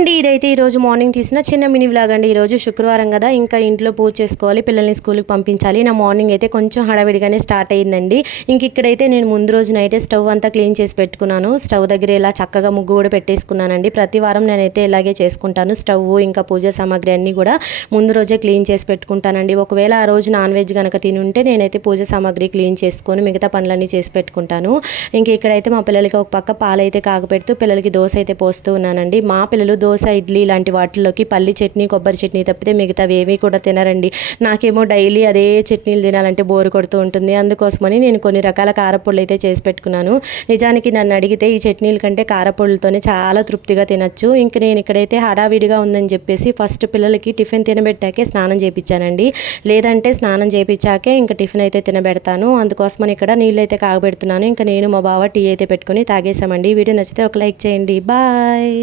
అండి, ఇదైతే ఈరోజు మార్నింగ్ తీసిన చిన్న మినీ వ్లాగ్ అండి. ఈరోజు శుక్రవారం కదా, ఇంకా ఇంట్లో పూజ చేసుకోవాలి, పిల్లల్ని స్కూల్కి పంపించాలి. నా మార్నింగ్ అయితే కొంచెం హడావిడిగానే స్టార్ట్ అయ్యిందండి. ఇంక ఇక్కడైతే నేను ముందు రోజు నైటే స్టవ్ అంతా క్లీన్ చేసి పెట్టుకున్నాను. స్టవ్ దగ్గర ఇలా చక్కగా ముగ్గు కూడా పెట్టేసుకున్నానండి. ప్రతి వారం నేనైతే ఇలాగే చేసుకుంటాను. స్టవ్ ఇంకా పూజ సామాగ్రి అన్నీ కూడా ముందు రోజే క్లీన్ చేసి పెట్టుకుంటానండి. ఒకవేళ ఆ రోజు నాన్ వెజ్ కనుక తిని ఉంటే నేనైతే పూజ సామాగ్రి క్లీన్ చేసుకొని మిగతా పనులన్నీ చేసి పెట్టుకుంటాను. ఇంక ఇక్కడైతే మా పిల్లలకి ఒక పక్క పాలైతే కాగపెడుతూ పిల్లలకి దోశ అయితే పోస్తూ ఉన్నానండి. మా పిల్లలు దోశ, ఇడ్లీ ఇలాంటి వాటిల్లోకి పల్లి చట్నీ, కొబ్బరి చట్నీ తప్పితే మిగతావి ఏమీ కూడా తినరండి. నాకేమో డైలీ అదే చట్నీలు తినాలంటే బోరు కొడుతూ ఉంటుంది. అందుకోసమని నేను కొన్ని రకాల కారపొడులు అయితే చేసి పెట్టుకున్నాను. నిజానికి నన్ను అడిగితే ఈ చట్నీల కంటే కారపొడులతోనే చాలా తృప్తిగా తినచ్చు. ఇంక నేను ఇక్కడైతే హడావిడిగా ఉందని చెప్పేసి ఫస్ట్ పిల్లలకి టిఫిన్ తినబెట్టాకే స్నానం చేయించానండి. లేదంటే స్నానం చేయించాకే ఇంకా టిఫిన్ అయితే తినబెడతాను. అందుకోసమని ఇక్కడ నీళ్ళు అయితే కాగబెడుతున్నాను. ఇంకా నేను మా బావ టీ అయితే పెట్టుకుని తాగేసామండి. వీడియో నచ్చితే ఒక లైక్ చేయండి. బాయ్.